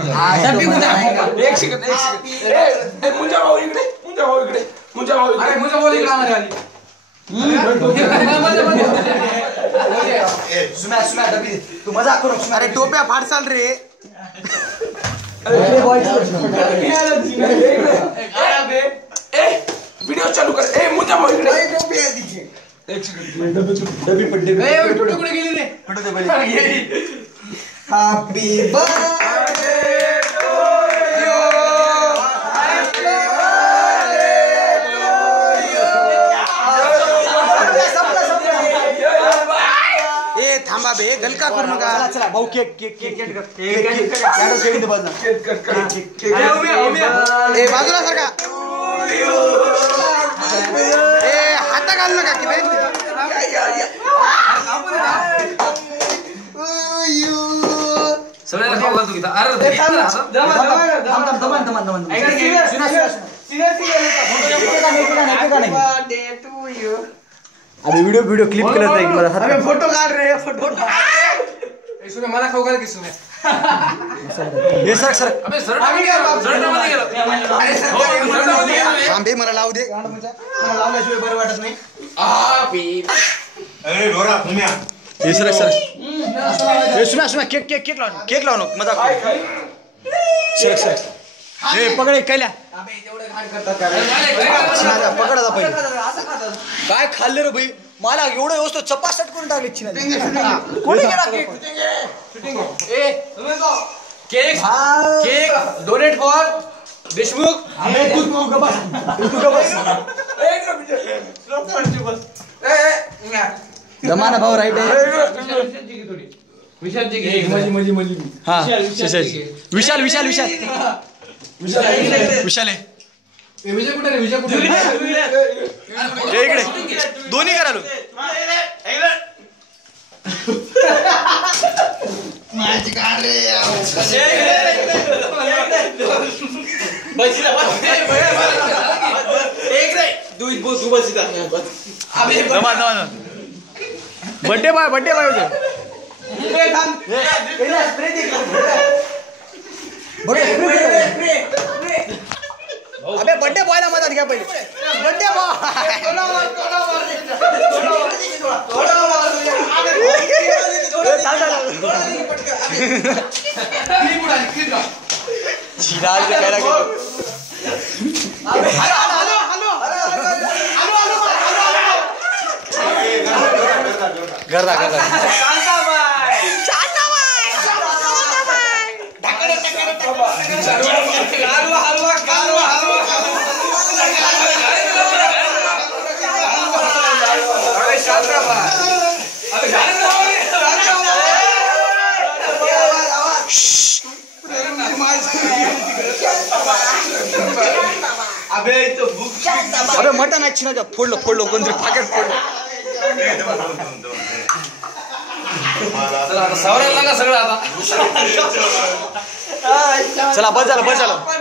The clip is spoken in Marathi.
एक सेकंद मुंजा भाऊ इकडे तू मजाक करू. अरे टोप्या फाडसाल रे. व्हिडिओ चालू कर. मुंजा भाऊ इकडे. एक सेकंड. डबी पडली. कुठे गेली रे. Happy birthday to you. थांबा बे गलका करू नका. चला भाऊ केक बाजूला सारखा. हाता घाल नका की अभी वीडियो क्लिप करत आहे मला. अबे फोटो काढ रे. फोटो सुने मला खाऊ घाल की सुने. हे सर अबे सर थांबे मला लावू दे. मला लावल्याशिवाय बरं वाटत नाही. अरे ढोरा तुम्ही हे सर सुना केक लाव नको मजा. सर हे पकडे कैल्या. पकडा पहिले. काय खाल्ले रे भाई. मला एवढं व्यवस्थित चपासट करून टाकली चिना. कोणी गेला केक डोनेट फॉर देशमुख. जमाना भाऊ राईट आहे. विशाल हा विशाल आहे. विजय कुठे इकडे दोन्ही करालो. बड्डे बाय होते. अबे बड्डे बॉयला मदत घ्या पहिले. बड्डे बॉय अबे मटन आहे ना. फोडलो कोणतरी पाकेट फोडलं. सवरायला लागा सगळं आता. चला बस झालं